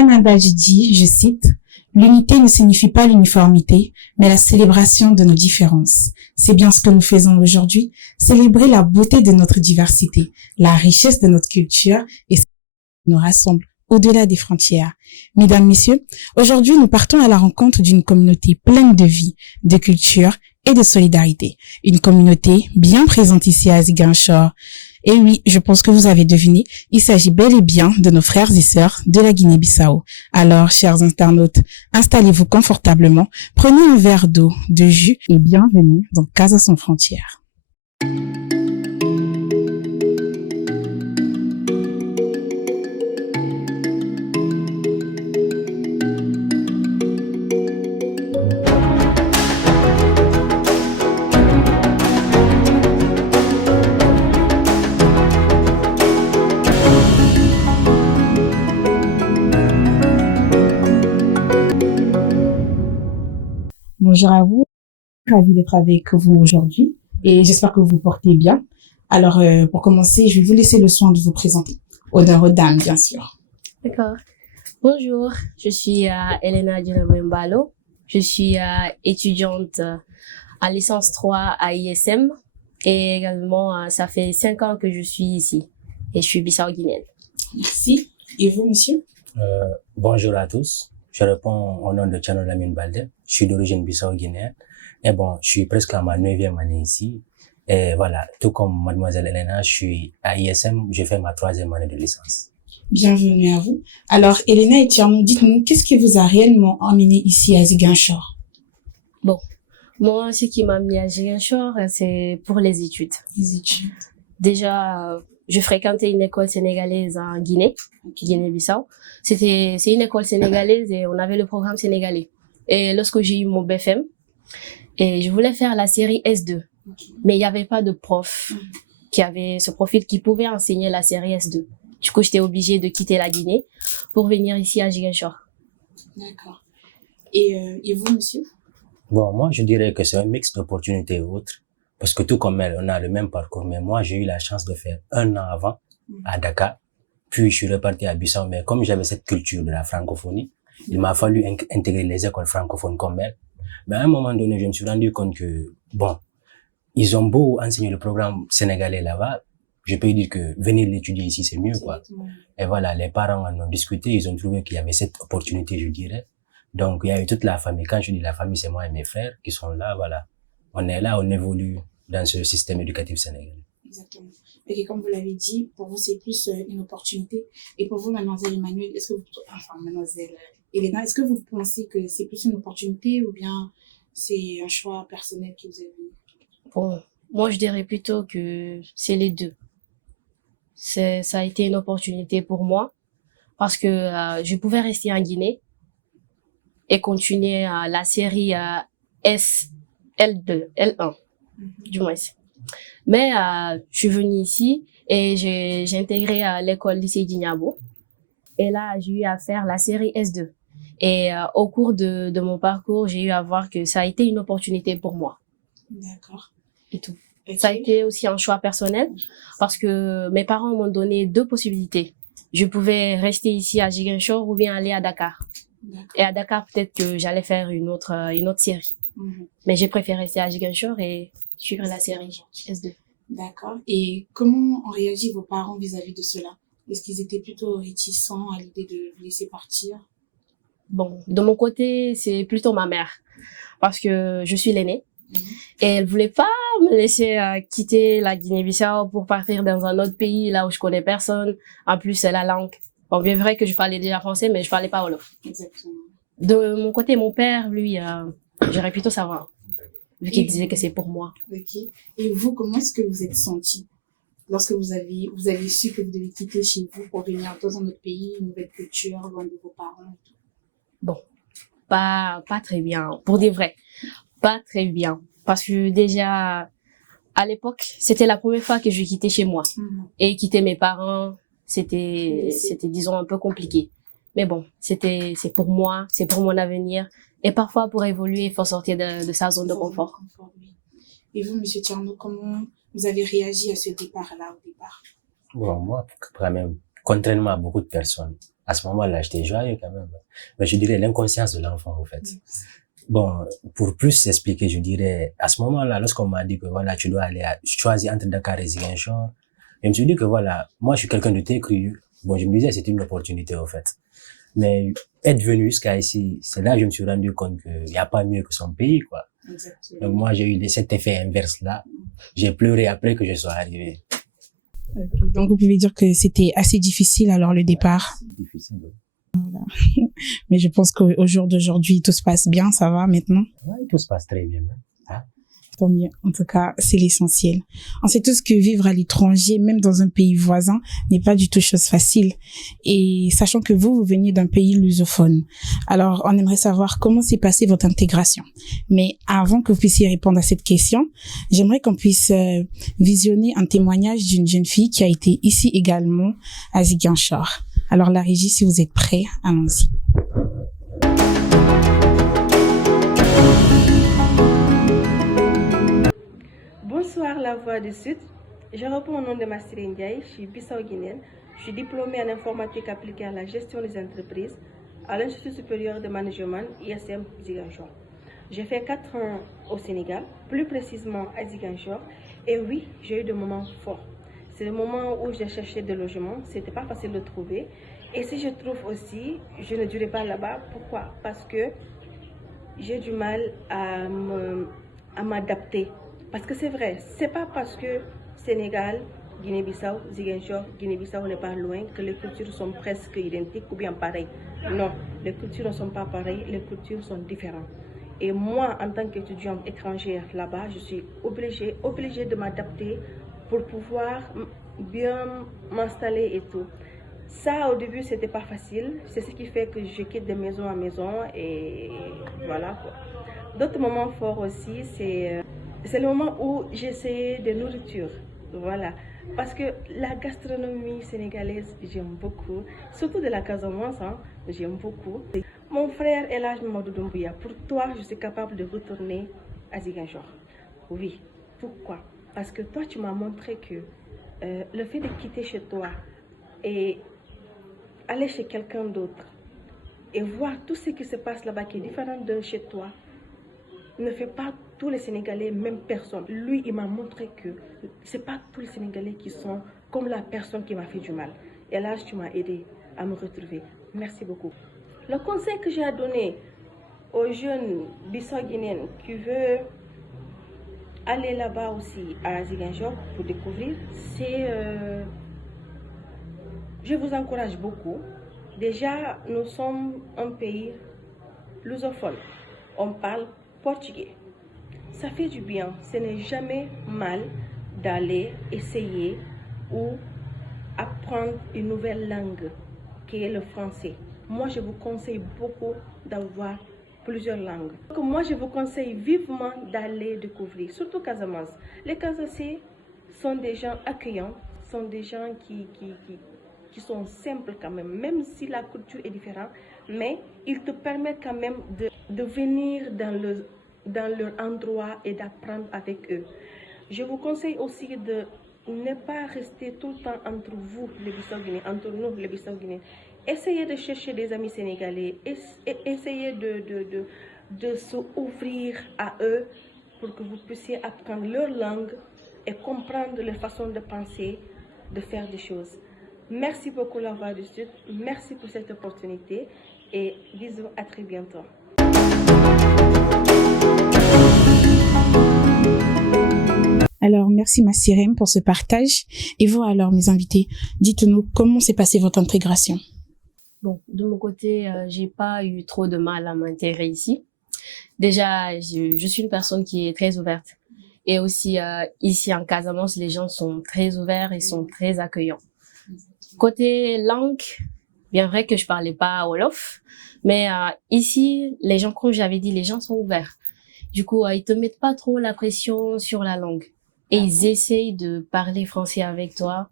Un adage dit, je cite, l'unité ne signifie pas l'uniformité, mais la célébration de nos différences. C'est bien ce que nous faisons aujourd'hui, célébrer la beauté de notre diversité, la richesse de notre culture et ce qui nous rassemble au-delà des frontières. Mesdames, Messieurs, aujourd'hui nous partons à la rencontre d'une communauté pleine de vie, de culture et de solidarité. Une communauté bien présente ici à Ziguinchor. Et oui, je pense que vous avez deviné, il s'agit bel et bien de nos frères et sœurs de la Guinée-Bissau. Alors, chers internautes, installez-vous confortablement, prenez un verre d'eau, de jus et bienvenue dans Casa sans frontières. Bonjour à vous, ravi d'être avec vous aujourd'hui et j'espère que vous vous portez bien. Alors, pour commencer, je vais vous laisser le soin de vous présenter. Honneur aux dames, bien sûr. D'accord. Bonjour, je suis Elena Djinabembalo. Je suis étudiante en licence 3 à ISM et également, ça fait 5 ans que je suis ici et je suis bissau-guinéenne. Merci. Et vous, monsieur? Bonjour à tous. Je réponds au nom de Tchano Lamine Balde. Je suis d'origine bissau-guinéenne. Et bon, je suis presque à ma 9e année ici. Et voilà, tout comme mademoiselle Elena, je suis à ISM, je fais ma 3e année de licence. Bienvenue à vous. Alors, Elena et Tierno, dites-nous, qu'est-ce qui vous a réellement emmené ici à Ziguinchor? Bon, moi, ce qui m'a amené à Ziguinchor, c'est pour les études. Les études. Déjà, je fréquentais une école sénégalaise en Guinée, Guinée-Bissau. C'est une école sénégalaise et on avait le programme sénégalais. Et lorsque j'ai eu mon BFM, et je voulais faire la série S2, mais il n'y avait pas de prof qui avait ce profil qui pouvait enseigner la série S2. Du coup, j'étais obligée de quitter la Guinée pour venir ici à Ziguinchor. D'accord. Et vous, monsieur? Bon, moi, je dirais que c'est un mix d'opportunités et autres. Parce que tout comme elle, on a le même parcours. Mais moi, j'ai eu la chance de faire 1 an avant à Dakar. Puis, je suis reparti à Bissau. Mais comme j'avais cette culture de la francophonie, il m'a fallu intégrer les écoles francophones comme elle. Mais à un moment donné, je me suis rendu compte que, bon, ils ont beau enseigner le programme sénégalais là-bas, je peux dire que venir l'étudier ici, c'est mieux, quoi. Et voilà, les parents en ont discuté, ils ont trouvé qu'il y avait cette opportunité, je dirais. Donc, il y a eu toute la famille. Quand je dis la famille, c'est moi et mes frères qui sont là, voilà. On est là, on évolue dans ce système éducatif sénégalais. Exactement. Et comme vous l'avez dit, pour vous, c'est plus une opportunité. Et pour vous, mademoiselle Emmanuel, mademoiselle Elena, est-ce que vous pensez que c'est plus une opportunité ou bien c'est un choix personnel qui vous est venu? Bon, moi, je dirais plutôt que c'est les deux. Ça a été une opportunité pour moi parce que je pouvais rester en Guinée et continuer la série L2, L1, du moins. Mais je suis venue ici et j'ai intégré l'école lycée d'Ignabo. Et là, j'ai eu à faire la série S2. Et au cours de mon parcours, j'ai eu à voir que ça a été une opportunité pour moi. D'accord. Et tout. Ça a été aussi un choix personnel parce que mes parents m'ont donné 2 possibilités. Je pouvais rester ici à Ziguinchor ou bien aller à Dakar. Et à Dakar, peut-être que j'allais faire une autre série. Mais j'ai préféré rester à Ziguinchor et suivre la série S2. D'accord. Et comment ont réagi vos parents vis-à-vis de cela? Est-ce qu'ils étaient plutôt réticents à l'idée de vous laisser partir? Bon, de mon côté, c'est plutôt ma mère parce que je suis l'aînée. Et elle voulait pas me laisser quitter la Guinée-Bissau pour partir dans un autre pays là où je connais personne. En plus, c'est la langue. Bon, bien vrai que je parlais déjà français, mais je parlais pas wolof. Exactement. De mon côté, mon père, lui, j'aurais plutôt savoir, vu qu'il disait que c'est pour moi. Ok. Et vous, comment est-ce que vous êtes senti lorsque vous avez su que vous devez quitter chez vous pour venir dans un autre pays, une nouvelle culture, loin de vos parents? Bon, pas très bien, pour de vrai. Pas très bien, parce que déjà, à l'époque, c'était la première fois que je quittais chez moi. Et quitter mes parents, c'était, disons, un peu compliqué. Mais bon, c'est pour moi, c'est pour mon avenir. Et parfois, pour évoluer, il faut sortir de sa zone de confort. Et vous, monsieur Tierno, comment vous avez réagi à ce départ-là au départ? Bon, moi, quand même, contrairement à beaucoup de personnes, À ce moment-là, j'étais joyeux quand même. Mais je dirais l'inconscience de l'enfant, en fait. Bon, pour plus expliquer, je dirais, à ce moment-là, lorsqu'on m'a dit que voilà, tu dois aller choisir entre Dakar et Ziguinchor, je me suis dit que voilà, moi, je suis quelqu'un de très curieux. Bon, je me disais, c'était une opportunité, en fait. Mais être venu jusqu'à ici, c'est là que je me suis rendu compte qu'il n'y a pas mieux que son pays, quoi. Exactement. Donc moi, j'ai eu cet effet inverse-là. J'ai pleuré après que je sois arrivé. Okay. Donc vous pouvez dire que c'était assez difficile alors le départ. Ouais, difficile. Voilà. Mais je pense qu'au jour d'aujourd'hui, tout se passe bien, ça va maintenant? Oui, tout se passe très bien. Hein? Tant mieux. En tout cas, c'est l'essentiel. On sait tous que vivre à l'étranger, même dans un pays voisin, n'est pas du tout chose facile. Et sachant que vous venez d'un pays lusophone, alors on aimerait savoir comment s'est passée votre intégration. Mais avant que vous puissiez répondre à cette question, j'aimerais qu'on puisse visionner un témoignage d'une jeune fille qui a été ici également à Ziguinchor. Alors la régie, si vous êtes prêts, allons-y. Bonsoir La Voix du Sud, je reprends au nom de Massiré Ndiaye, je suis bissau-guinéenne, je suis diplômée en informatique appliquée à la gestion des entreprises à l'Institut supérieur de management ISM Ziguinchor. J'ai fait 4 ans au Sénégal, plus précisément à Ziguinchor, et oui, j'ai eu des moments forts. C'est le moment où j'ai cherché des logements, c'était pas facile de trouver, et si je trouve aussi, je ne durerai pas là-bas. Pourquoi? Parce que j'ai du mal à m'adapter. Parce que c'est vrai, c'est pas parce que Sénégal, Guinée-Bissau, Ziguinchor, Guinée-Bissau n'est pas loin que les cultures sont presque identiques ou bien pareilles. Non, les cultures ne sont pas pareilles, les cultures sont différentes. Et moi, en tant qu'étudiante étrangère là-bas, je suis obligée de m'adapter pour pouvoir bien m'installer et tout. Ça, au début, c'était pas facile. C'est ce qui fait que je quitte de maison à maison et voilà quoi. D'autres moments forts aussi, c'est le moment où j'essayais de nourriture, voilà. Parce que la gastronomie sénégalaise, j'aime beaucoup. Surtout de la Casamance, hein, j'aime beaucoup. Mon frère Elhadji Mamadou Doumbouya, pour toi, je suis capable de retourner à Ziguinchor. Oui. Pourquoi? Parce que toi, tu m'as montré que le fait de quitter chez toi et aller chez quelqu'un d'autre et voir tout ce qui se passe là-bas qui est différent de chez toi, ne fait pas tous les Sénégalais même personne. Lui, il m'a montré que c'est pas tous les Sénégalais qui sont comme la personne qui m'a fait du mal. Et là, tu m'as aidé à me retrouver. Merci beaucoup. Le conseil que j'ai à donner aux jeunes bissau-guinéennes qui veulent aller là-bas aussi à Ziguinchor pour découvrir, c'est je vous encourage beaucoup. Déjà, nous sommes un pays lusophone. On parle portugais. Ça fait du bien. Ce n'est jamais mal d'aller essayer ou apprendre une nouvelle langue qui est le français. Moi, je vous conseille beaucoup d'avoir plusieurs langues. Donc, moi, je vous conseille vivement d'aller découvrir, surtout Casamance. Les Casamançais sont des gens accueillants, sont des gens qui sont simples quand même si la culture est différente, mais ils te permettent quand même de venir dans leur endroit et d'apprendre avec eux. Je vous conseille aussi de ne pas rester tout le temps entre vous, les Bissau-Guinéens, entre nous, les Bissau-Guinéens. Essayez de chercher des amis sénégalais, essayez de s'ouvrir à eux pour que vous puissiez apprendre leur langue et comprendre leur façon de penser, de faire des choses. Merci beaucoup La Voix du Sud, merci pour cette opportunité et bisous, à très bientôt. Alors, merci Massirem pour ce partage. Et vous alors, mes invités, dites-nous comment s'est passée votre intégration? Bon, de mon côté, j'ai pas eu trop de mal à m'intégrer ici. Déjà, je suis une personne qui est très ouverte. Et aussi, ici en Casamance, les gens sont très ouverts et sont très accueillants. Côté langue, bien vrai que je parlais pas wolof, mais ici, les gens, comme j'avais dit, les gens sont ouverts. Du coup, ils te mettent pas trop la pression sur la langue. Et ils essayent de parler français avec toi,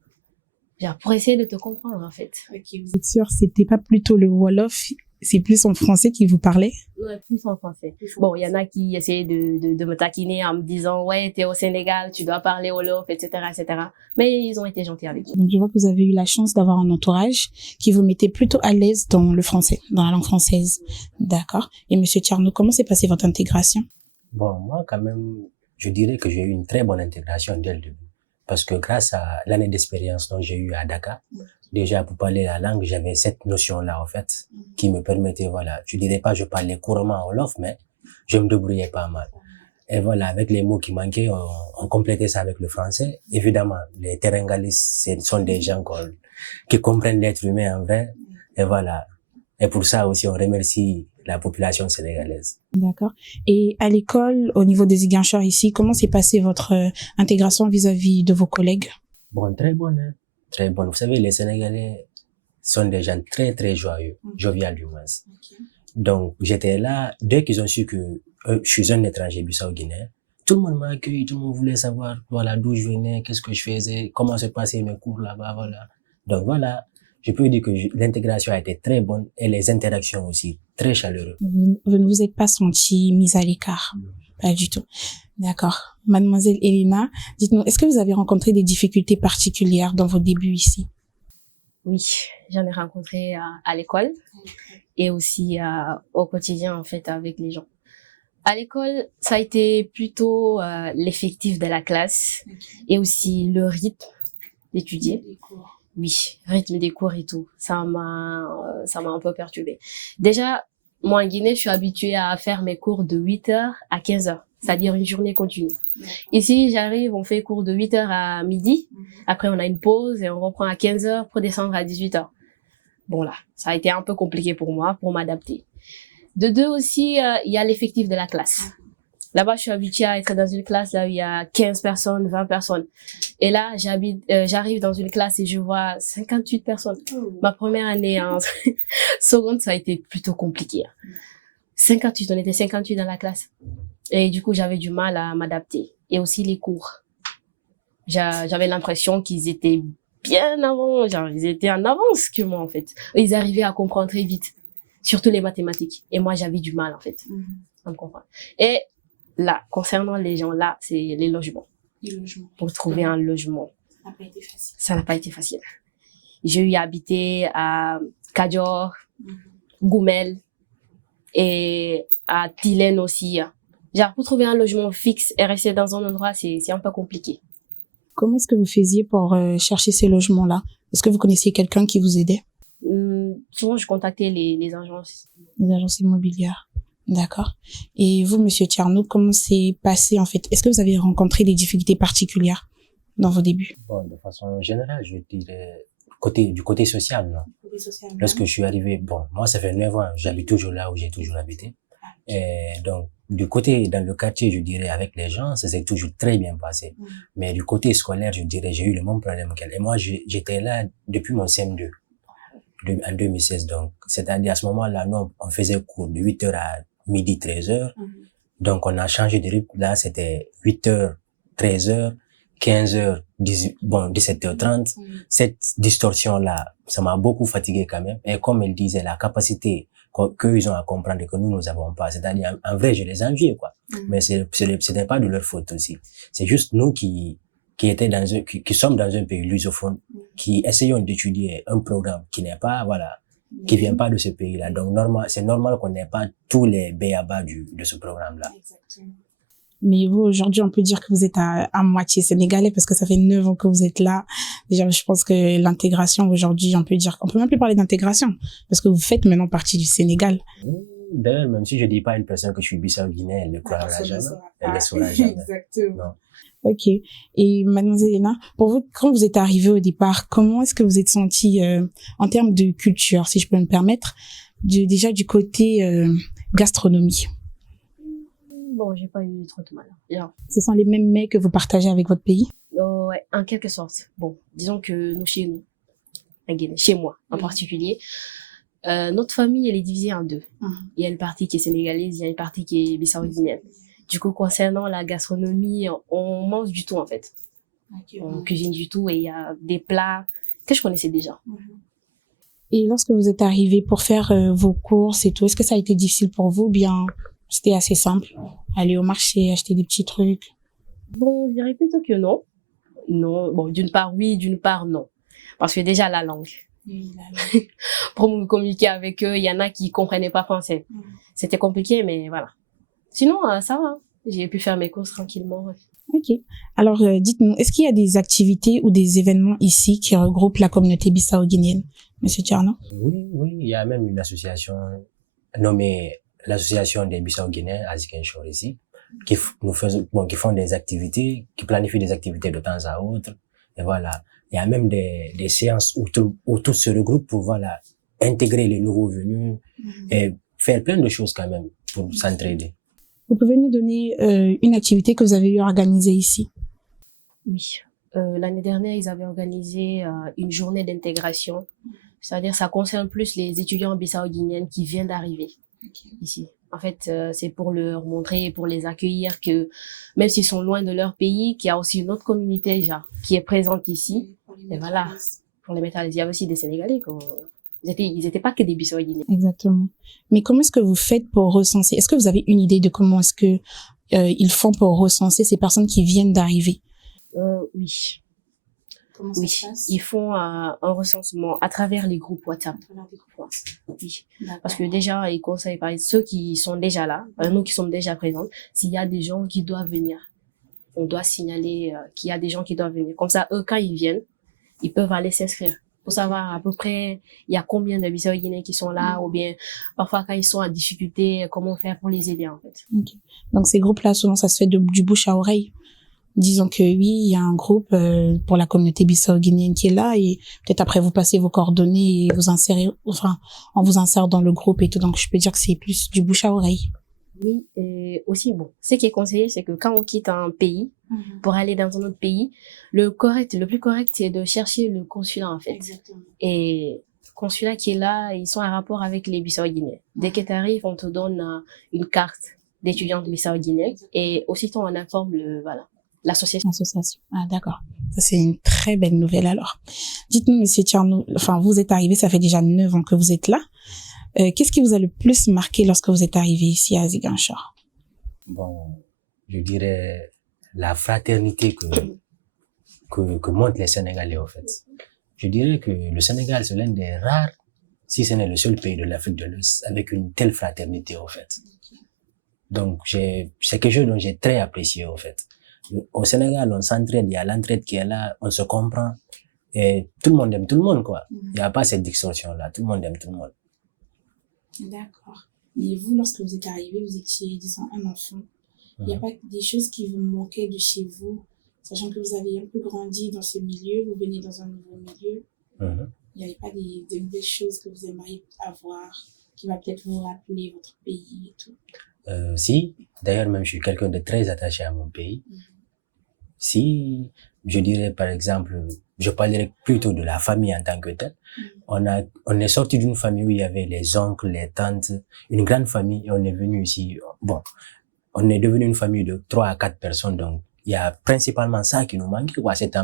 genre pour essayer de te comprendre, en fait. Ok, vous êtes sûr, c'était pas plutôt le wolof c'est plus en français qu'ils vous parlaient? Ouais, plus en français. Bon, il y en a qui essayaient de me taquiner en me disant, ouais, t'es au Sénégal, tu dois parler wolof, etc., etc. Mais ils ont été gentils avec moi. Donc, je vois que vous avez eu la chance d'avoir un entourage qui vous mettait plutôt à l'aise dans le français, dans la langue française. D'accord. Et Monsieur Tierno, comment s'est passée votre intégration? Bon, moi, quand même, je dirais que j'ai eu une très bonne intégration dès le début. Parce que grâce à l'année d'expérience dont j'ai eu à Dakar, déjà pour parler la langue, j'avais cette notion-là, en fait, qui me permettait, voilà, je dirais pas je parlais couramment wolof, mais je me débrouillais pas mal. Et voilà, avec les mots qui manquaient, on complétait ça avec le français. Évidemment, les Terengalis, ce sont des gens qui comprennent l'être humain en vrai. Et voilà. Et pour ça aussi, on remercie la population sénégalaise. D'accord. Et à l'école, au niveau des Ziguinchor ici, comment s'est passée votre intégration vis-à-vis de vos collègues? Bon, très bonne, hein. Très bonne. Vous savez, les Sénégalais sont des gens très, très joyeux, jovial du moins. Donc, j'étais là, dès qu'ils ont su que je suis un étranger bissau-guinéen, tout le monde m'a accueilli, tout le monde voulait savoir, voilà, d'où je venais, qu'est-ce que je faisais, comment se passaient mes cours là-bas, voilà. Donc voilà, je peux dire que l'intégration a été très bonne et les interactions aussi très chaleureuses. Vous ne vous êtes pas senti mise à l'écart? Pas du tout. D'accord. Mademoiselle Elena, dites-nous, est-ce que vous avez rencontré des difficultés particulières dans vos débuts ici? Oui, j'en ai rencontré à l'école et aussi au quotidien, en fait, avec les gens. À l'école, ça a été plutôt l'effectif de la classe et aussi le rythme d'étudier. Oui, rythme des cours et tout. Ça m'a un peu perturbée. Déjà, moi en Guinée, je suis habituée à faire mes cours de 8h à 15h, c'est-à-dire une journée continue. Ici, j'arrive, on fait cours de 8h à midi. Après, on a une pause et on reprend à 15h pour descendre à 18h. Bon là, ça a été un peu compliqué pour moi, pour m'adapter. De deux aussi, il y a l'effectif de la classe. Là-bas, je suis habituée à être dans une classe là où il y a 15 personnes, 20 personnes. Et là, j'arrive dans une classe et je vois 58 personnes. Ma première année en seconde, ça a été plutôt compliqué. 58, on était 58 dans la classe. Et du coup, j'avais du mal à m'adapter. Et aussi les cours. J'avais l'impression qu'ils étaient bien avant, genre ils étaient en avance que moi en fait. Ils arrivaient à comprendre très vite, surtout les mathématiques. Et moi, j'avais du mal en fait à me comprendre. Et là, concernant les gens là, c'est les logements. Pour trouver un logement, ça n'a pas été facile. J'ai eu à habiter à Kadior, Goumel et à Tilène aussi. Genre, pour trouver un logement fixe et rester dans un endroit, c'est un peu compliqué. Comment est-ce que vous faisiez pour chercher ces logements-là? Est-ce que vous connaissiez quelqu'un qui vous aidait? Souvent, je contactais les agences. Les agences immobilières. D'accord. Et vous, Monsieur Tierno, comment s'est passé en fait? Est-ce que vous avez rencontré des difficultés particulières dans vos débuts? Bon, de façon générale, je dirais du côté social, non. Lorsque je suis arrivé, bon, moi ça fait 9 ans, j'habite toujours là où j'ai toujours habité. Et donc, dans le quartier, je dirais, avec les gens, ça s'est toujours très bien passé. Mais du côté scolaire, je dirais, j'ai eu le même problème qu'elle. Et moi, j'étais là depuis mon CM2, en 2016. Donc, c'est-à-dire, à ce moment-là, nous, on faisait cours de 8h à midi, 13h. Donc, on a changé de rythme. Là, c'était 8h, 13h, 15h, 17h30. Cette distorsion-là, ça m'a beaucoup fatigué quand même. Et comme elle disait, la capacité qu'ils ont à comprendre que nous avons pas. C'est-à-dire, en vrai, je les enviais, quoi. Mais ce n'est pas de leur faute aussi. C'est juste nous qui sommes dans un pays lusophone, qui essayons d'étudier un programme qui n'est pas, voilà, qui vient pas de ce pays-là. Donc, c'est normal qu'on n'ait pas tous les b.a.-ba de ce programme-là. Exactement. Mais vous, aujourd'hui, on peut dire que vous êtes à moitié sénégalais parce que ça fait 9 ans que vous êtes là. Déjà, je pense que l'intégration aujourd'hui, on peut même plus parler d'intégration parce que vous faites maintenant partie du Sénégal. D'ailleurs, même si je dis pas à une personne que je suis bissau-guinéen, elle ne croira jamais. Elle ne saura jamais. Exactement. Non. Ok. Et mademoiselle Elena, pour vous, quand vous êtes arrivée au départ, comment est-ce que vous êtes sentie en termes de culture, si je peux me permettre, déjà du côté gastronomie? Bon, j'ai pas eu trop de mal. Genre. Ce sont les mêmes mets que vous partagez avec votre pays? Ouais, en quelque sorte. Bon, disons que nous, chez nous, à Guinée, chez moi en particulier, notre famille, elle est divisée en deux. Il y a une partie qui est sénégalaise, il y a une partie qui est bissau-guinéenne. Du coup, concernant la gastronomie, on mange du tout en fait. On cuisine du tout et il y a des plats que je connaissais déjà. Et lorsque vous êtes arrivé pour faire vos courses et tout, est-ce que ça a été difficile pour vous ou bien c'était assez simple? Aller au marché, acheter des petits trucs? Bon, je dirais plutôt que non. Non, bon, d'une part oui, d'une part non. Parce que déjà la langue. Oui, Pour me communiquer avec eux, il y en a qui comprenaient pas français. C'était compliqué, mais voilà. Sinon, ça va. J'ai pu faire mes courses tranquillement. Ouais. Ok. Alors, dites-nous, est-ce qu'il y a des activités ou des événements ici qui regroupent la communauté bissau-guinéenne, Monsieur Tcherno? Oui, il y a même une association nommée l'Association des Bissau-Guinéens à Ziguinchor ici, qui font des activités, qui planifient des activités de temps à autre. Et voilà. Il y a même des séances où tout se regroupe pour, voilà, intégrer les nouveaux venus et faire plein de choses quand même pour s'entraider. Vous pouvez nous donner une activité que vous avez eu à organiser ici? Oui. L'année dernière, ils avaient organisé une journée d'intégration. C'est-à-dire, ça concerne plus les étudiants bissau-guinéens qui viennent d'arriver ici. En fait, c'est pour leur montrer, pour les accueillir que même s'ils sont loin de leur pays, qu'il y a aussi une autre communauté déjà qui est présente ici. Et voilà, pour les mettre à l'aise. Il y avait aussi des Sénégalais. Ils étaient pas que des bissau-guinéens. Exactement. Mais comment est-ce que vous faites pour recenser? Est-ce que vous avez une idée de comment est-ce que ils font pour recenser ces personnes qui viennent d'arriver? Oui. Comment ça Oui, se passe? ils font un recensement à travers les groupes WhatsApp. Oui. Parce que déjà, ils conseillent par exemple ceux qui sont déjà là, nous qui sommes déjà présents, s'il y a des gens qui doivent venir, on doit signaler qu'il y a des gens qui doivent venir. Comme ça, eux, quand ils viennent, ils peuvent aller s'inscrire pour savoir à peu près il y a combien de Bissau-Guinéens qui sont là, ou bien parfois quand ils sont en difficulté, comment faire pour les aider en fait. Okay. Donc ces groupes-là, souvent ça se fait du bouche à oreille. Disons que oui, il y a un groupe pour la communauté bissau-guinéenne qui est là et peut-être après vous passez vos coordonnées et vous insérez, enfin, on vous insère dans le groupe et tout. Donc je peux dire que c'est plus du bouche à oreille. Oui, et aussi bon, ce qui est conseillé, c'est que quand on quitte un pays pour aller dans un autre pays, le plus correct, c'est de chercher le consulat en fait. Exactement. Et le consulat qui est là, ils sont en rapport avec les Bissau-Guinéens. Dès que tu arrives, on te donne une carte d'étudiant bissau-guinéen et aussitôt on informe l'association. Ah, d'accord. Ça, c'est une très belle nouvelle, alors. Dites-nous, Monsieur Tcherno, enfin, vous êtes arrivé, ça fait déjà 9 ans que vous êtes là. Qu'est-ce qui vous a le plus marqué lorsque vous êtes arrivé ici à Ziguinchor? Bon, je dirais la fraternité que montrent les Sénégalais, en fait. Je dirais que le Sénégal, c'est l'un des rares, si ce n'est le seul pays de l'Afrique de l'Ouest, avec une telle fraternité, en fait. Donc, c'est quelque chose dont j'ai très apprécié, en fait. Au Sénégal, on s'entraide, il y a l'entraide qui est là, on se comprend, et tout le monde aime tout le monde, quoi. Il n'y a pas cette distorsion-là, tout le monde aime tout le monde. D'accord. Et vous, lorsque vous êtes arrivé, vous étiez, disons, un enfant. Il n'y a pas des choses qui vous manquaient de chez vous, sachant que vous avez un peu grandi dans ce milieu, vous venez dans un nouveau milieu. Il n'y avait pas des nouvelles choses que vous aimeriez avoir, qui va peut-être vous rappeler votre pays et tout? Si, d'ailleurs, même je suis quelqu'un de très attaché à mon pays. Si, je dirais par exemple, je parlerais plutôt de la famille en tant que telle. On est sorti d'une famille où il y avait les oncles, les tantes, une grande famille, et on est venu ici. Bon, on est devenu une famille de 3 à 4 personnes, donc il y a principalement ça qui nous manque, quoi, cette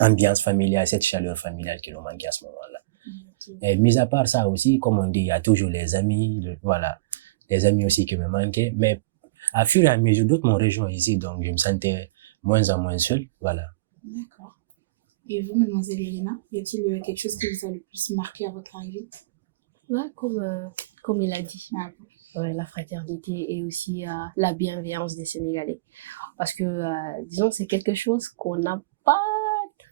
ambiance familiale, cette chaleur familiale qui nous manque à ce moment-là. Et mis à part ça aussi, comme on dit, il y a toujours les amis, voilà, les amis aussi qui me manquaient, mais à fur et à mesure, d'autres m'ont rejoint ici, donc je me sentais moins en moins seul, voilà. D'accord. Et vous, mademoiselle Elena, y a-t-il quelque chose qui vous a le plus marqué à votre arrivée? Ouais, comme il a dit. Ouais, la fraternité et aussi la bienveillance des Sénégalais. Parce que, disons, c'est quelque chose qu'on n'a pas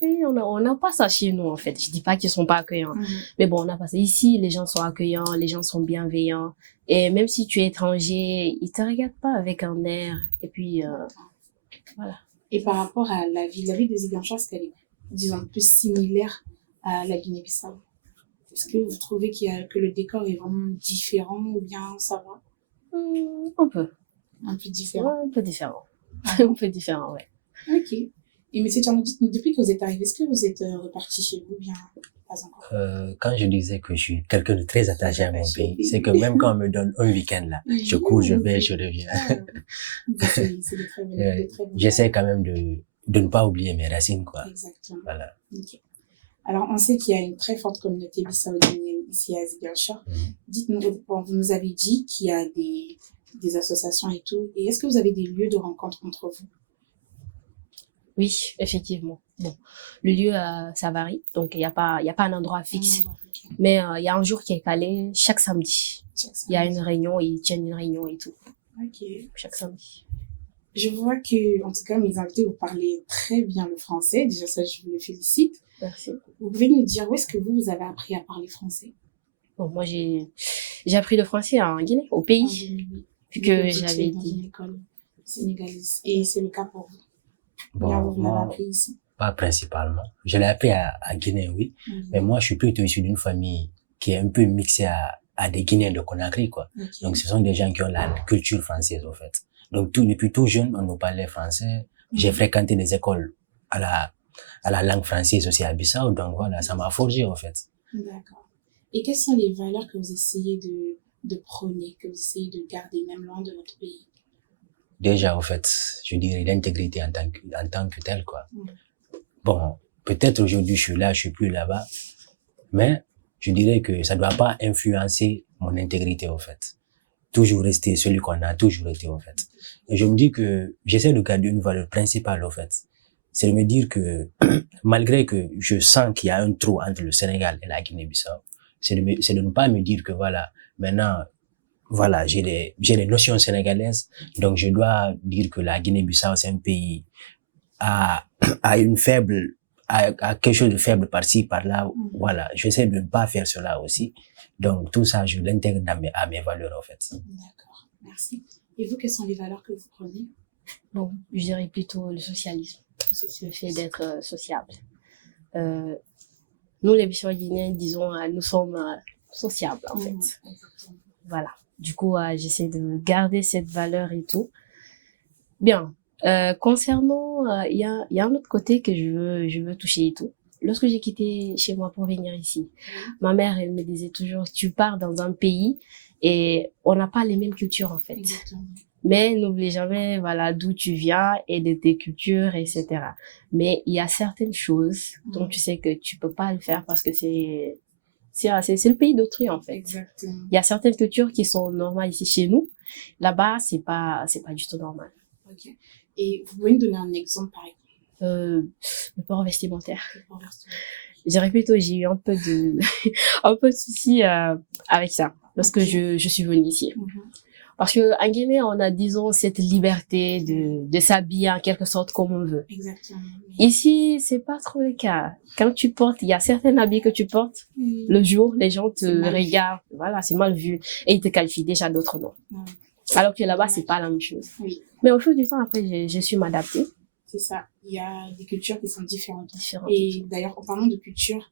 on n'a pas ça chez nous, en fait. Je dis pas qu'ils sont pas accueillants. Mais bon, on a pas ça. Ici, les gens sont accueillants, les gens sont bienveillants. Et même si tu es étranger, ils te regardent pas avec un air. Et puis, voilà. Et par rapport à la vie de Ziguinchor, est-ce qu'elle est, disons, plus similaire à la Guinée-Bissau? Est-ce que vous trouvez que le décor est vraiment différent ou bien ça va? Un peu. Un peu différent? Ouais, un peu différent. Un peu différent, ouais. Ok. Et monsieur Tcherno, dites-nous, depuis que vous êtes arrivé, est-ce que vous êtes reparti chez vous ou bien pas encore? Quand je disais que je suis quelqu'un de très attaché à mon pays, c'est que même quand on me donne un week-end là, je cours, je vais, je reviens. C'est de très bons J'essaie quand même de ne pas oublier mes racines, quoi. Exactement. Voilà. Okay. Alors, on sait qu'il y a une très forte communauté bissau-guinéenne ici à Ziguinchor. Dites-nous, bon, vous nous avez dit qu'il y a des associations et tout. Et est-ce que vous avez des lieux de rencontre entre vous? Oui, effectivement. Bon, le lieu, ça varie. Donc, il n'y a pas un endroit fixe. Mais il y a un jour qui est calé chaque samedi. Il y a une réunion, ils tiennent une réunion et tout. Ok. Chaque samedi. Je vois que, en tout cas, mes invités, vous parlez très bien le français. Déjà, ça, je vous le félicite. Merci. Vous pouvez nous dire où est-ce que vous avez appris à parler français? Bon, moi, j'ai appris le français en Guinée, au pays. Vu que j'avais dans dit. une école sénégalaise. Et c'est le cas pour vous. Bon, Là, vous l'avez moi, appris ici. pas principalement. Je l'ai appris à Guinée, oui. Mais moi, je suis plutôt issu d'une famille qui est un peu mixée à des Guinéens de Conakry, quoi. Okay. Donc, ce sont des gens qui ont la culture française, au fait. Donc, depuis tout jeune, on nous parlait français. J'ai fréquenté des écoles à la langue française aussi à Bissau. Donc, voilà, ça m'a forgé, au fait. D'accord. Et quelles sont les valeurs que vous essayez de prôner, que vous essayez de garder même loin de votre pays? Déjà, au fait, je dirais l'intégrité en tant que telle, quoi. Bon, peut-être aujourd'hui, je suis là, je suis plus là-bas. Mais, je dirais que ça doit pas influencer mon intégrité, au fait. Toujours rester celui qu'on a toujours été, au fait. Et je me dis que j'essaie de garder une valeur principale, au fait. C'est de me dire que, malgré que je sens qu'il y a un trou entre le Sénégal et la Guinée-Bissau, c'est de ne pas me dire que voilà, maintenant, voilà, j'ai les notions sénégalaises, donc je dois dire que la Guinée-Bissau, c'est un pays à quelque chose de faible par-ci, par-là. Voilà, j'essaie de ne pas faire cela aussi. Donc, tout ça, je l'intègre à mes valeurs, en fait. D'accord, merci. Et vous, quelles sont les valeurs que vous prenez? Bon, je dirais plutôt le socialisme. Le fait d'être sociable. Nous, les Bissau-Guinéens, disons, nous sommes sociables, en fait. Voilà. Du coup, j'essaie de garder cette valeur et tout. Bien. Concernant, il y a un autre côté que je veux toucher et tout. Lorsque j'ai quitté chez moi pour venir ici, ma mère, elle me disait toujours, tu pars dans un pays et on n'a pas les mêmes cultures, en fait. Exactement. Mais n'oublie jamais, voilà, d'où tu viens et de tes cultures, etc. Mais il y a certaines choses dont tu sais que tu peux pas le faire parce que c'est le pays d'autrui, en fait. Exactement. Il y a certaines cultures qui sont normales ici chez nous. Là-bas, c'est pas du tout normal. Ok. Et vous pouvez me donner un exemple, par exemple? Le port vestimentaire. Je dirais plutôt, j'ai eu un peu de soucis avec ça lorsque je suis venue ici. Parce que en Guinée, on a, disons, cette liberté de s'habiller en quelque sorte comme on veut. Exactement. Ici, c'est pas trop le cas. Quand tu portes, il y a certains habits que tu portes, le jour, les gens te regardent. Voilà, c'est mal vu. Et ils te qualifient déjà d'autres noms. Alors que là-bas, c'est pas la même chose. Oui. Mais au fil du temps, après, je suis m'adapter. C'est ça. Il y a des cultures qui sont différentes. Et d'ailleurs, en parlant de culture,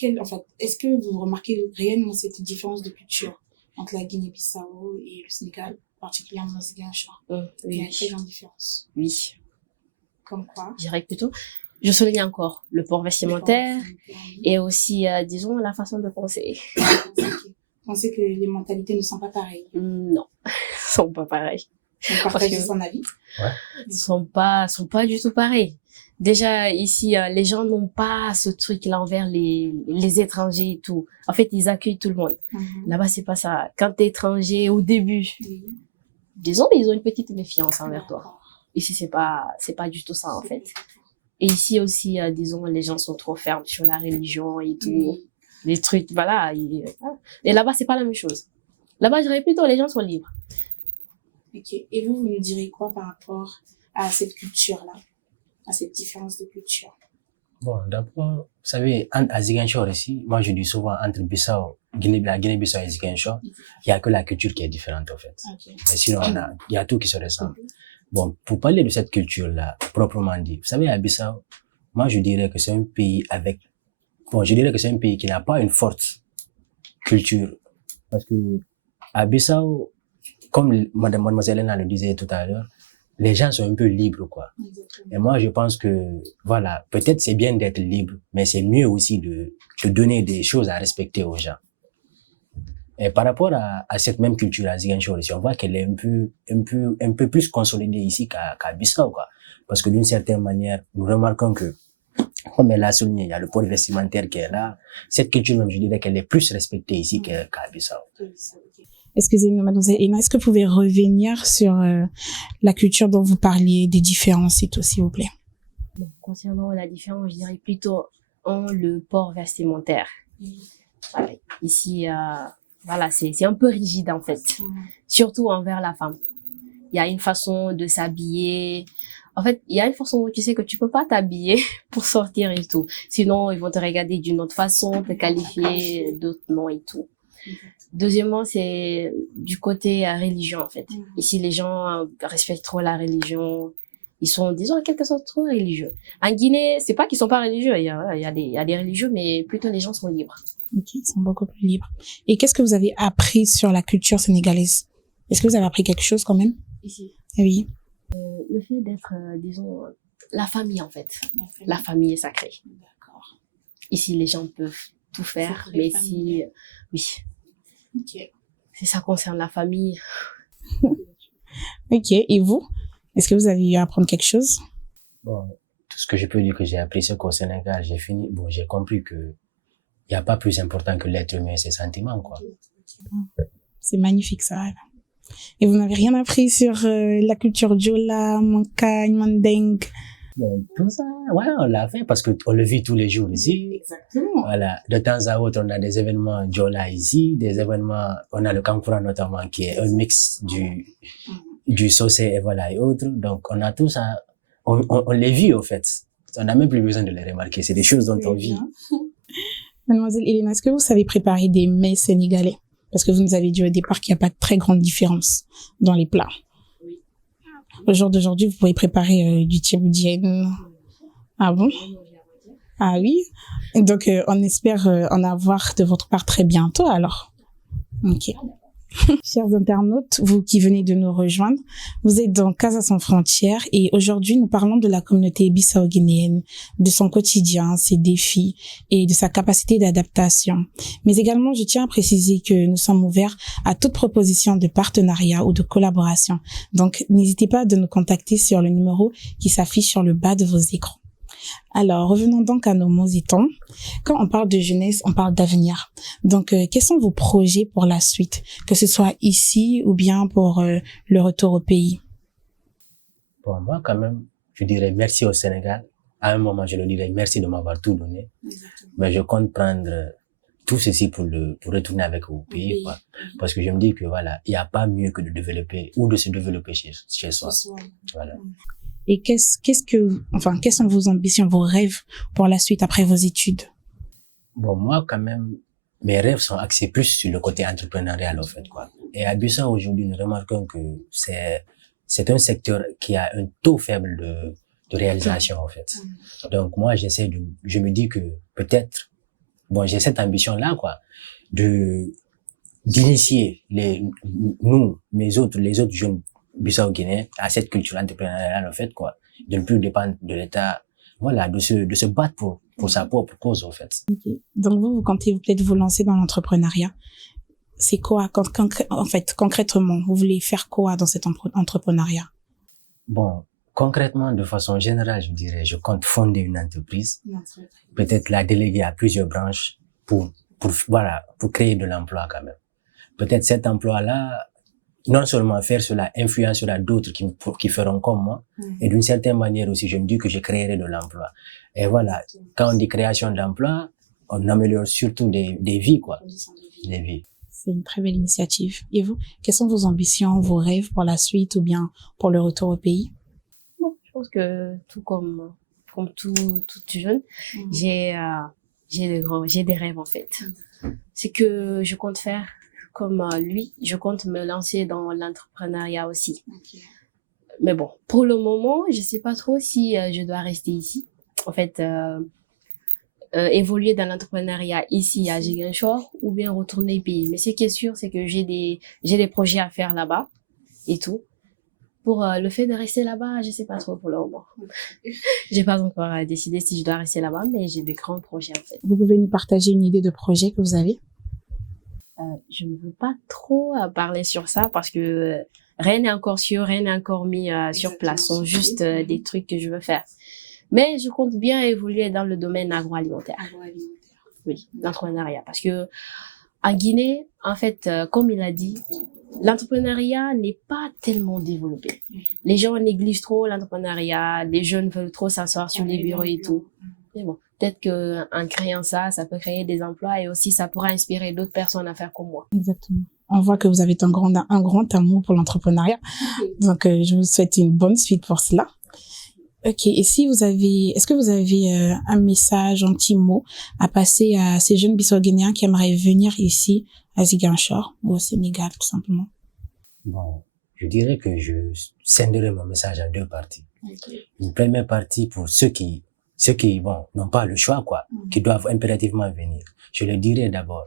est-ce que vous remarquez réellement cette différence de culture entre la Guinée-Bissau et le Sénégal, particulièrement dans Ziguinchor? Oui. Il y a une très grande différence. Oui. Comme quoi? Je dirais plutôt. Je souligne encore le port vestimentaire et aussi, disons, la façon de penser. Pensez que les mentalités ne sont pas pareilles? Non, elles sont pas pareilles. Vous partagez son avis? Ouais. Ils sont pas du tout pareils. Déjà, ici, les gens n'ont pas ce truc-là envers les étrangers et tout. En fait, ils accueillent tout le monde. Là-bas, c'est pas ça. Quand t'es étranger, au début, disons, ils ont une petite méfiance envers toi. Ici, c'est pas du tout ça, en fait. Et ici aussi, disons, les gens sont trop fermes sur la religion et tout. Les trucs, voilà. Et là-bas, c'est pas la même chose. Là-bas, je dirais plutôt, les gens sont libres. Ok. Et vous nous direz quoi par rapport à cette culture-là, à cette différence de culture? Bon, d'abord, vous savez, à Ziguinchor ici, moi je dis souvent entre la Guinée-Bissau et Ziguinchor, il n'y a que la culture qui est différente, en fait. Okay. Mais sinon, il y a tout qui se ressemble. Bon, pour parler de cette culture-là, proprement dit, vous savez, à Bissau, moi je dirais que c'est un pays qui n'a pas une forte culture. Parce que à Bissau, comme mademoiselle Elena le disait tout à l'heure, les gens sont un peu libres, quoi. Exactement. Et moi, je pense que, voilà, peut-être c'est bien d'être libre, mais c'est mieux aussi de donner des choses à respecter aux gens. Et par rapport à cette même culture à Ziguinchor ici, on voit qu'elle est un peu plus consolidée ici qu'à Bissau, quoi. Parce que d'une certaine manière, nous remarquons que Comme elle l'a souligné, il y a le port vestimentaire qui est là. Cette culture même, je dirais qu'elle est plus respectée ici qu'à Bissau. Excusez-moi, mademoiselle Ena, est-ce que vous pouvez revenir sur la culture dont vous parliez, des différences et tout, s'il vous plaît? Bon, concernant la différence, je dirais plutôt le port vestimentaire. Voilà. Ici, voilà, c'est un peu rigide en fait, surtout envers la femme. Il y a une façon de s'habiller. En fait, il y a une façon où tu sais que tu peux pas t'habiller pour sortir et tout. Sinon, ils vont te regarder d'une autre façon, te qualifier d'autres noms et tout. Deuxièmement, c'est du côté religion en fait. Ici, les gens respectent trop la religion. Ils sont, disons, en quelque sorte trop religieux. En Guinée, c'est pas qu'ils sont pas religieux. Il y a des religieux, mais plutôt les gens sont libres. Ok, ils sont beaucoup plus libres. Et qu'est-ce que vous avez appris sur la culture sénégalaise? Est-ce que vous avez appris quelque chose quand même? Ici. Oui. Le fait d'être, disons, la famille en fait. La famille est sacrée. D'accord. Ici, les gens peuvent tout faire, mais si, oui. Ok. Si ça concerne la famille. Ok. Et vous? Est-ce que vous avez eu à apprendre quelque chose? Bon, tout ce que je peux dire que j'ai appris, c'est qu'au Sénégal, j'ai compris que il n'y a pas plus important que l'être humain et ses sentiments, quoi. C'est magnifique, ça. Et vous n'avez rien appris sur la culture Diola, Mankagne, Mandeng? Bon, tout ça, ouais, on l'a fait parce qu'on le vit tous les jours ici. Exactement. Voilà. De temps à autre, on a des événements Diola ici, des événements, on a le Kankura notamment, qui est un mix du Socé et voilà, et autres. Donc, on a tout ça, on les vit, au fait. On n'a même plus besoin de les remarquer. C'est des choses dont on vit. Mademoiselle Elena, est-ce que vous savez préparer des mets sénégalais? Parce que vous nous avez dit au départ qu'il n'y a pas de très grande différence dans les plats. Oui. Au jour d'aujourd'hui, vous pouvez préparer du tchéboudienne. Ah bon? Ah oui? Donc, on espère en avoir de votre part très bientôt, alors. Ok. Chers internautes, vous qui venez de nous rejoindre, vous êtes dans Casa sans frontières et aujourd'hui nous parlons de la communauté bissau-guinéenne, de son quotidien, ses défis et de sa capacité d'adaptation. Mais également, je tiens à préciser que nous sommes ouverts à toute proposition de partenariat ou de collaboration. Donc, n'hésitez pas à nous contacter sur le numéro qui s'affiche sur le bas de vos écrans. Alors, revenons donc à nos mots et tons. Quand on parle de jeunesse, on parle d'avenir. Donc, quels sont vos projets pour la suite, que ce soit ici ou bien pour le retour au pays? Bon, moi, quand même, je dirais merci au Sénégal. À un moment, je le dirais merci de m'avoir tout donné. Exactement. Mais je compte prendre tout ceci pour retourner avec au pays, quoi. Parce que je me dis que voilà, il n'y a pas mieux que de développer ou de se développer chez soi. Voilà. Et quelles sont vos ambitions, vos rêves pour la suite après vos études? Bon, moi, quand même, mes rêves sont axés plus sur le côté entrepreneurial, en fait, quoi. Et à Bissau, aujourd'hui, nous remarquons que c'est un secteur qui a un taux faible de réalisation, en fait. Donc, moi, je me dis que peut-être, bon, j'ai cette ambition-là, quoi, d'initier les autres jeunes Bissau-Guinéens à cette culture entrepreneuriale, en fait, quoi. De ne plus dépendre de l'État, voilà, de se battre pour sa propre cause, en fait. Okay. Donc, vous comptez peut-être vous lancer dans l'entrepreneuriat. C'est quoi, en fait, concrètement, vous voulez faire quoi dans cet entrepreneuriat? Bon, concrètement, de façon générale, je dirais, je compte fonder une entreprise, peut-être la déléguer à plusieurs branches pour créer de l'emploi quand même. Peut-être cet emploi-là, non seulement faire cela influencera d'autres qui feront comme moi, et d'une certaine manière aussi, je me dis que je créerai de l'emploi. Et voilà, quand on dit création d'emploi, on améliore surtout des vies, quoi. Des vies. C'est une très belle initiative. Et vous, quelles sont vos ambitions, vos rêves pour la suite ou bien pour le retour au pays? Bon, je pense que tout comme tout jeune, j'ai des rêves en fait. C'est que je compte faire comme lui, je compte me lancer dans l'entrepreneuriat aussi. Mais bon, pour le moment, je sais pas trop si je dois rester ici. En fait, évoluer dans l'entrepreneuriat ici à Ziguinchor ou bien retourner au pays. Mais ce qui est sûr, c'est que j'ai des projets à faire là-bas et tout. Pour le fait de rester là-bas, je sais pas trop pour le moment. J'ai pas encore décidé si je dois rester là-bas, mais j'ai des grands projets en fait. Vous pouvez nous partager une idée de projet que vous avez? Je ne veux pas trop parler sur ça parce que rien n'est encore sûr, rien n'est encore mis sur place. Ce sont juste des trucs que je veux faire. Mais je compte bien évoluer dans le domaine agroalimentaire. Oui, l'entrepreneuriat. Parce que en Guinée, en fait, comme il a dit, l'entrepreneuriat n'est pas tellement développé. Les gens négligent trop l'entrepreneuriat, les jeunes veulent trop s'asseoir sur les bureaux et tout. Mais bon, peut-être qu'en créant ça, ça peut créer des emplois et aussi ça pourra inspirer d'autres personnes à faire comme moi. Exactement. On voit que vous avez un grand amour pour l'entrepreneuriat. Donc, je vous souhaite une bonne suite pour cela. Ok. Et est-ce que vous avez un message, un petit mot à passer à ces jeunes Bissau-Guinéens qui aimeraient venir ici à Ziguinchor ou au Sénégal, tout simplement? Bon, je dirais que je scinderai mon message en deux parties. Une première partie pour ceux qui n'ont pas le choix, qui doivent impérativement venir. Je le dirais d'abord,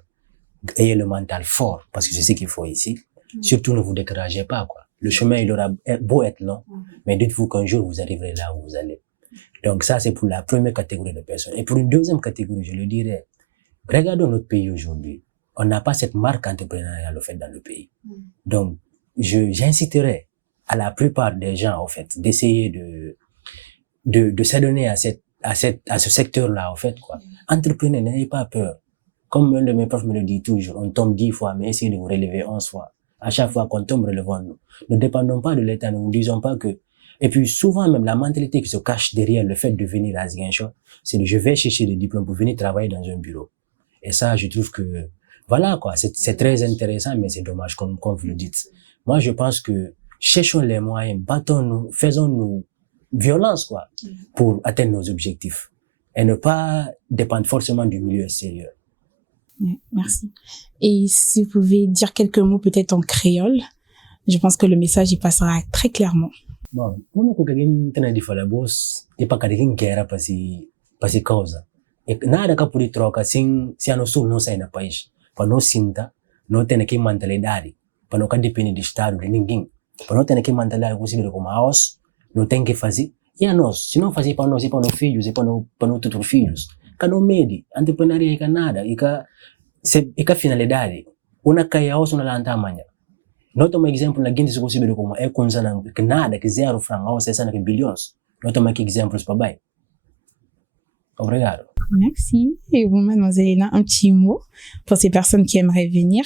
ayez le mental fort, parce que c'est ce qu'il faut ici. Surtout, ne vous découragez pas, Le chemin, il aura beau être long, mais dites-vous qu'un jour, vous arriverez là où vous allez. Donc ça, c'est pour la première catégorie de personnes. Et pour une deuxième catégorie, je le dirais, regardons notre pays aujourd'hui. On n'a pas cette marque entrepreneuriale, au fait, dans le pays. Donc, j'inciterai à la plupart des gens, au fait, d'essayer de s'adonner à ce secteur-là, au fait, Entreprenez, n'ayez pas peur. Comme un de mes profs me le dit toujours, on tombe 10 fois, mais essayez de vous relever 11 fois. À chaque fois qu'on tombe, relevons-nous. Ne dépendons pas de l'État, ne nous disons pas que... Et puis, souvent même, la mentalité qui se cache derrière le fait de venir à Ziguinchor, c'est de je vais chercher des diplômes pour venir travailler dans un bureau. Et ça, je trouve que, voilà, c'est très intéressant, mais c'est dommage, comme vous le dites. Moi, je pense que cherchons les moyens, battons-nous, faisons-nous violence, pour atteindre nos objectifs. Et ne pas dépendre forcément du milieu extérieur. Merci. Et si vous pouvez dire quelques mots peut-être en créole, je pense que le message y passera très clairement. Bon, on ko kagin tana di fala boss, e pa kadin kera pasi causa. E nada ka pudi troca sin ano sul no sai na país. Pa no sinta, no tene que mentalidade, pa no ka depende de estado de ninguém. Pa no tene que mentalidade consigo como aos, no tem que fazer. E a nós, se não fazer para nós e para nos filhos e para no outros filhos, ka no medi, entrepreneuria ka nada, e ka finalidade. Una kaya aos una lanta amanhã. Nota um exemplo na Guiné se possível como é com que nada, que 0 francs, ou 60 bilhões. Nota mais exemplos para bem. Obrigado. Merci. Et vous, mademoiselle Elena, un petit mot pour ces personnes qui aimeraient venir?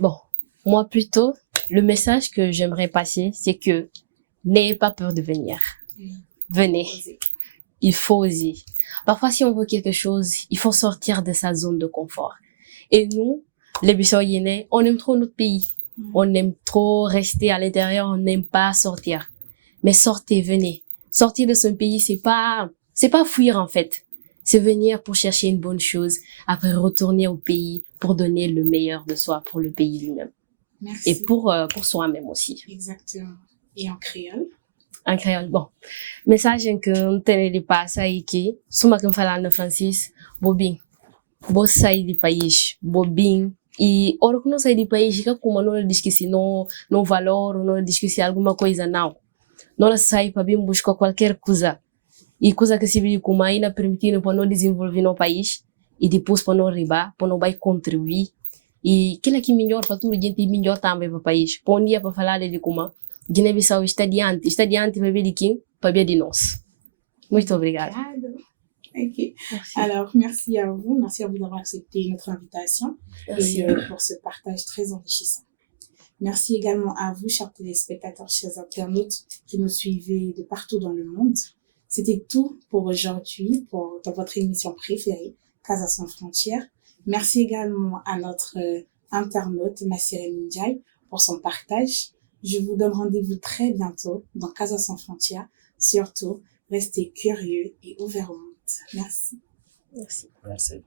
Bon, moi plutôt, le message que j'aimerais passer, c'est que n'ayez pas peur de venir. Venez. Il faut oser. Parfois, si on veut quelque chose, il faut sortir de sa zone de confort. Et nous, les Bissau-Guinéens, on aime trop notre pays. On aime trop rester à l'intérieur, on n'aime pas sortir. Mais sortez, venez. Sortir de ce pays, c'est pas fuir en fait. C'est venir pour chercher une bonne chose, après retourner au pays pour donner le meilleur de soi pour le pays lui-même. Merci. Et pour soi-même aussi. Exactement. Et en créole? En créole, bon. Message que on tenait de passer ici, suma que falar no Francis, bobin. Bo sair do país, bobin. E hora que não sair do país, fica como não diz que se não valor, não diz que se alguma coisa não. Não sai para bem buscar qualquer coisa. E coisa que se vive como ainda permitindo para não desenvolver no país e depois para não ribar, para não vai contribuir. E aquilo que é melhor para tudo, gente melhor também para o país. Bom dia para falar de como Guiné-Bissau está diante para ver de quem, para ver de nós. Muito obrigada. Ok. Merci. Alors, merci à vous d'avoir accepté notre invitation et pour ce partage très enrichissant. Merci également à vous, chers téléspectateurs, chers internautes qui nous suivez de partout dans le monde. C'était tout pour aujourd'hui, dans votre émission préférée, Casa sans frontières. Merci également à notre internaute, Massiré Ndiaye, pour son partage. Je vous donne rendez-vous très bientôt dans Casa sans frontières. Surtout, restez curieux et ouverts au monde. Merci. Merci. Merci.